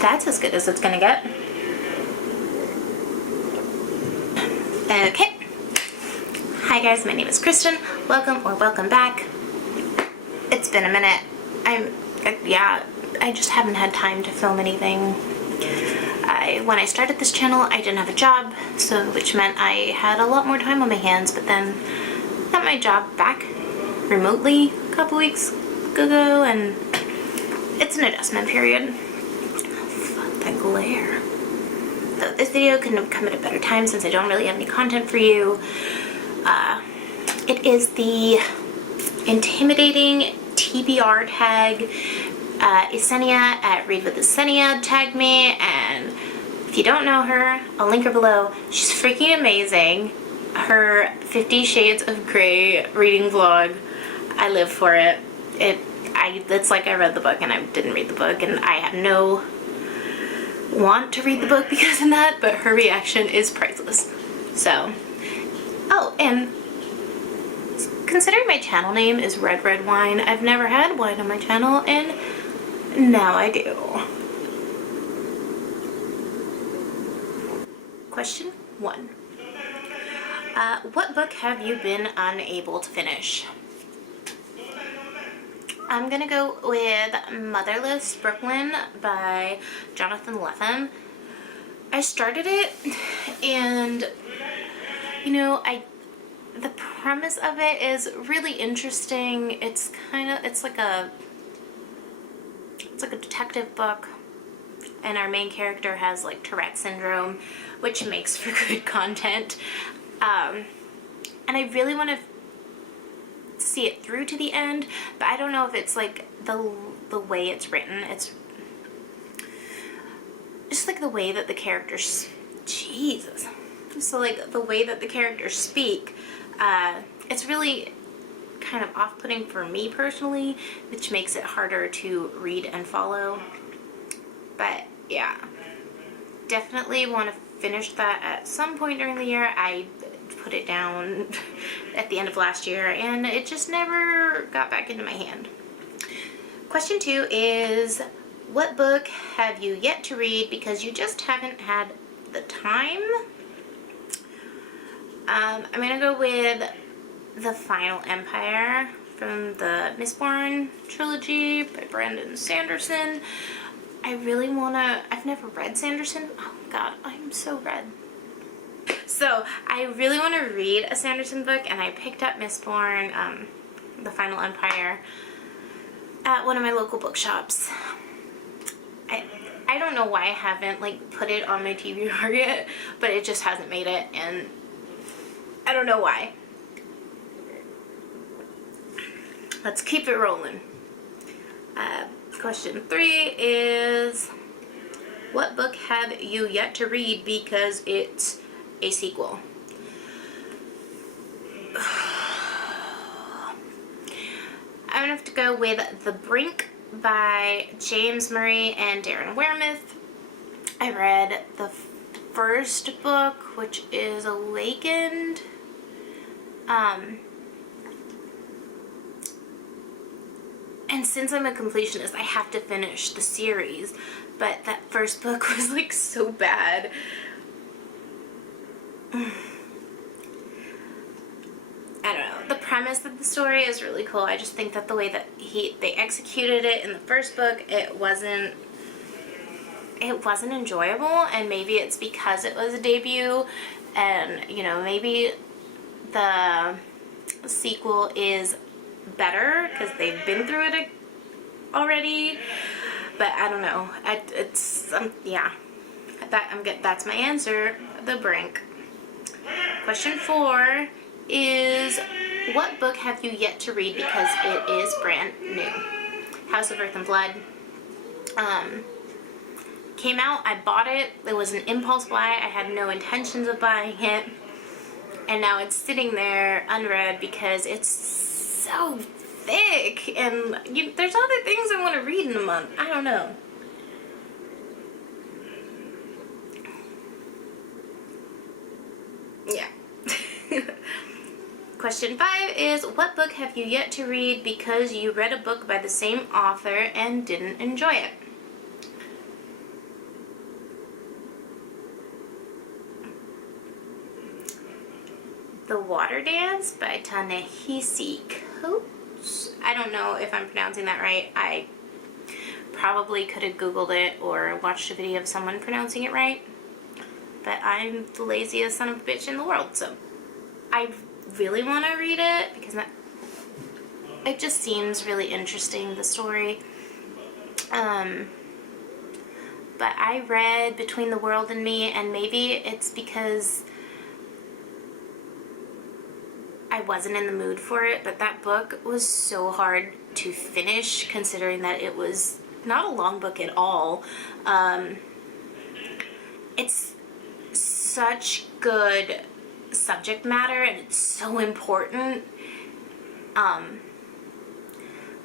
That's as good as it's gonna get. Okay. Hi guys, my name is Kristen. Welcome or welcome back. It's been a minute. I just haven't had time to film anything. When I started this channel, I didn't have a job, which meant I had a lot more time on my hands, but then got my job back remotely a couple weeks ago, and it's an adjustment period. Fuck that glare. So this video couldn't have come at a better time since I don't really have any content for you. It is the Intimidating TBR Tag. Yesenia at Read with Yesenia tagged me, and if you don't know her, I'll link her below. She's freaking amazing. Her 50 Shades of Grey reading vlog, I live for it. It's like I read the book and I didn't read the book, and I have no want to read the book because of that, but her reaction is priceless. So, oh, and considering my channel name is Red Red Wine, I've never had wine on my channel, and now I do. Question 1. What book have you been unable to finish? I'm gonna go with Motherless Brooklyn by Jonathan Lethem. I started it, and you know, the premise of it is really interesting. It's like a detective book, and our main character has like Tourette syndrome, which makes for good content. And I really want to see it through to the end, but I don't know if it's like the way it's written. It's just like the way that the characters, Jesus. So like the way that the characters speak, it's really kind of off-putting for me personally, which makes it harder to read and follow. But yeah, definitely want to finish that at some point during the year. I put it down at the end of last year, and it just never got back into my hand. Question 2 is, what book have you yet to read because you just haven't had the time? I'm gonna go with The Final Empire from the MISTBORN trilogy by Brandon Sanderson. I've never read Sanderson. Oh god, I'm so red. So I really want to read a Sanderson book, and I picked up MISTBORN, The Final Empire, at one of my local bookshops. I don't know why I haven't like put it on my TBR yet, but it just hasn't made it, and I don't know why. Let's keep it rolling. Question 3 is, what book have you yet to read because it's a sequel? I'm gonna have to go with The Brink by James Murray and Darren Wearmouth. I read the first book, which is Awakened. And since I'm a completionist, I have to finish the series, but that first book was like so bad. I don't know. The premise of the story is really cool. I just think that the way that they executed it in the first book, it wasn't enjoyable, and maybe it's because it was a debut, and you know, maybe the sequel is better because they've been through it already, but I don't know. Yeah, that's my answer. The Brink. Question 4 is, what book have you yet to read because it is brand new? House of Earth and Blood. Came out, I bought it. It was an impulse buy. I had no intentions of buying it, and now it's sitting there unread because it's so thick, and there's other things I want to read in a month. I don't know. Yeah. Question 5 is, what book have you yet to read because you read a book by the same author and didn't enjoy it? The Water Dance by Ta-Nehisi Coates. I don't know if I'm pronouncing that right. I probably could have Googled it or watched a video of someone pronouncing it right. But I'm the laziest son of a bitch in the world, so I really want to read it because it just seems really interesting, the story. But I read Between the World and Me, and maybe it's because I wasn't in the mood for it, but that book was so hard to finish considering that it was not a long book at all. It's such good subject matter and it's so important.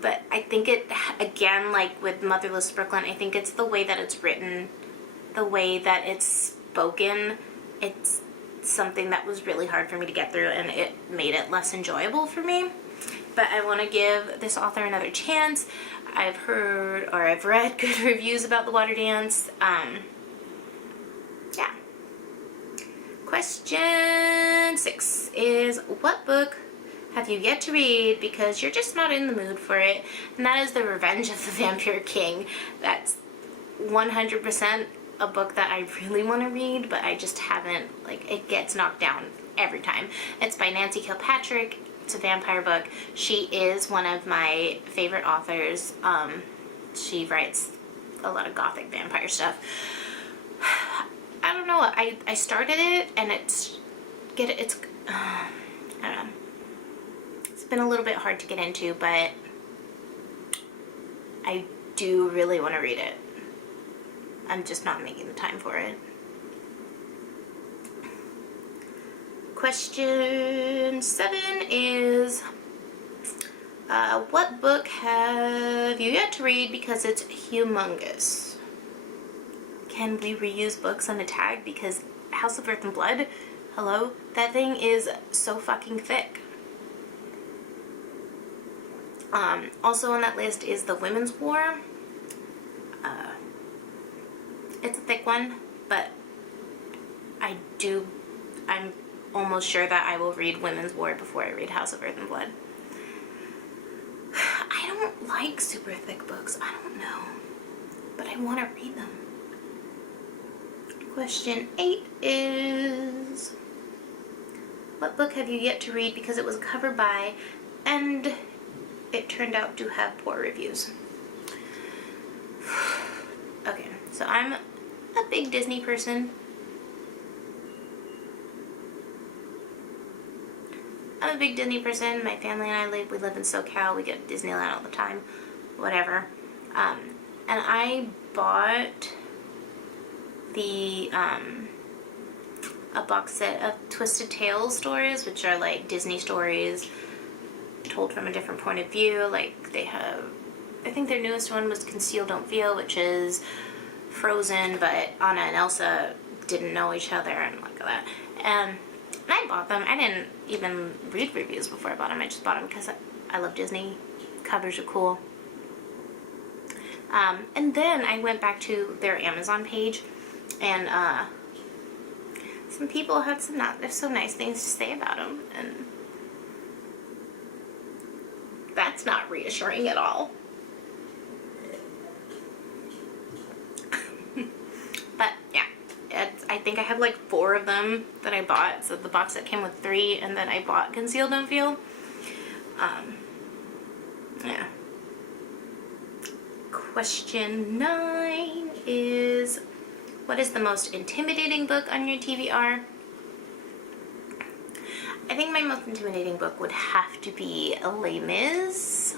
But I think it, again, like with Motherless Brooklyn, I think it's the way that it's written, the way that it's spoken. It's something that was really hard for me to get through, and it made it less enjoyable for me. But I want to give this author another chance. I've heard, or I've read good reviews about The Water Dance. Yeah. Question 6 is, what book have you yet to read because you're just not in the mood for it? And that is The Revenge of the Vampire King. That's 100% a book that I really want to read, but I just haven't, like, it gets knocked down every time. It's by Nancy Kilpatrick. It's a vampire book. She is one of my favorite authors. She writes a lot of gothic vampire stuff. I don't know, I started it and I don't know. It's been a little bit hard to get into, but I do really want to read it. I'm just not making the time for it. Question 7 is, what book have you yet to read because it's humongous? Can we reuse books on a tag? Because House of Earth and Blood, hello, that thing is so fucking thick. Also on that list is The Women's War. It's a thick one, but I'm almost sure that I will read Women's War before I read House of Earth and Blood. I don't like super thick books. I don't know, but I want to read them. Question 8 is, what book have you yet to read because it was a cover by and it turned out to have poor reviews? Okay, so I'm a big Disney person. I'm a big Disney person. My family and I we live in SoCal. We go to Disneyland all the time. Whatever. And I bought a box set of Twisted Tales stories, which are like Disney stories told from a different point of view. Like they have, I think their newest one was Conceal Don't Feel, which is Frozen, but Anna and Elsa didn't know each other and like that. And I bought them. I didn't even read reviews before I bought them. I just bought them because I love Disney. Covers are cool. And then I went back to their Amazon page, and some people had some not so nice things to say about them, and that's not reassuring at all. But yeah, I think I have like 4 of them that I bought. So the box set came with 3, and then I bought Conceal Don't Feel. Yeah. Question 9 is, what is the most intimidating book on your TBR? I think my most intimidating book would have to be Les Mis.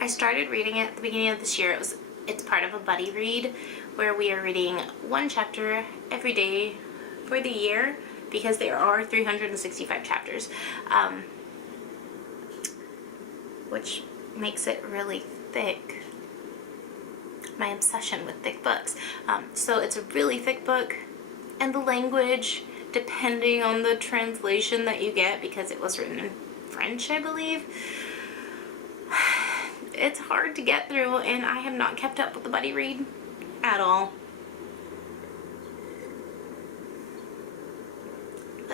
I started reading it at the beginning of this year. It's part of a buddy read where we are reading 1 chapter every day for the year because there are 365 chapters, which makes it really thick. My obsession with thick books. So it's a really thick book, and the language, depending on the translation that you get, because it was written in French, I believe, it's hard to get through, and I have not kept up with the buddy read at all.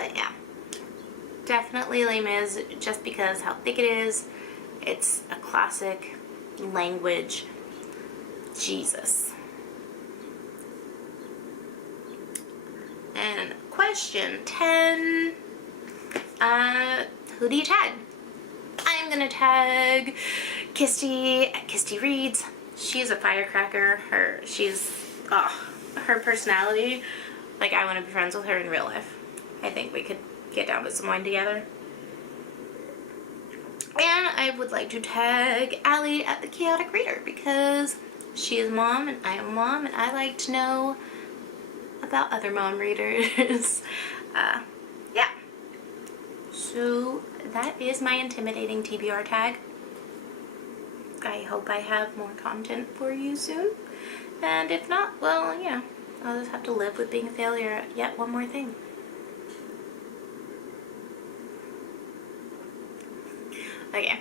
But yeah, definitely Les Mis, just because how thick it is. It's a classic language. Jesus. And question 10, who do you tag? I'm gonna tag Kisty at Kisty Reads. She's a firecracker. Her personality, like, I want to be friends with her in real life. I think we could get down to some wine together. And I would like to tag Allie at the Chaotic Reader, because she is mom and I am mom, and I like to know about other mom readers. Yeah. So that is my Intimidating TBR tag. I hope I have more content for you soon. And if not, well, you know, I'll just have to live with being a failure at yet one more thing. Okay.